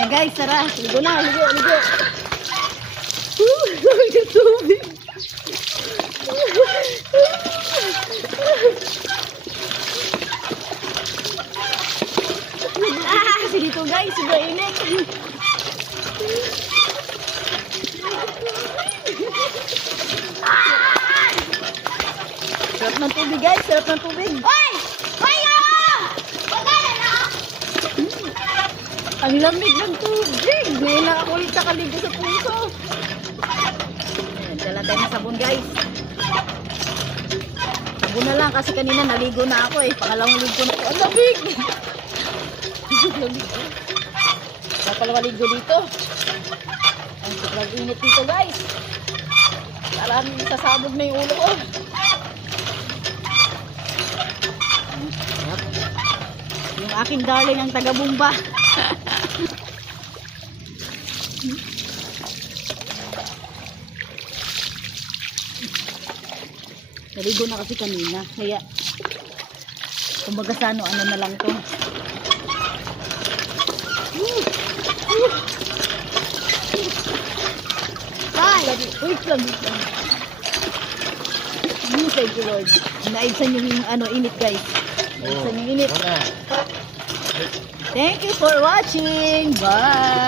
Ay guys, tara. Ligo na, ligo, ligo. Yung tubig. Kasi dito guys, sobrang init. Sarap ng tubig guys, sarap ng tubig. Hoy! Hoy! Magana na! Ang lamig ng tubig. Ngayon na ako ulit nakaligo sa puso. Ayan, dala tayo ng sabon guys. Sabon na lang kasi kanina naligo na ako eh. Pangalawang ligo na ako. Ang lamig! Kapalawa ligo dito. Ang sobrang init dito guys. Alam, sasabog na yung ulo ko. Yung aking darling ang taga-bumba. Naligo na kasi kanina. Kaya, kumbaga sa ano na lang to. Hoy! Wait lang. Thank you Lord. Naibsan yung init guys. Naibsan yung init. Thank you for watching. Bye.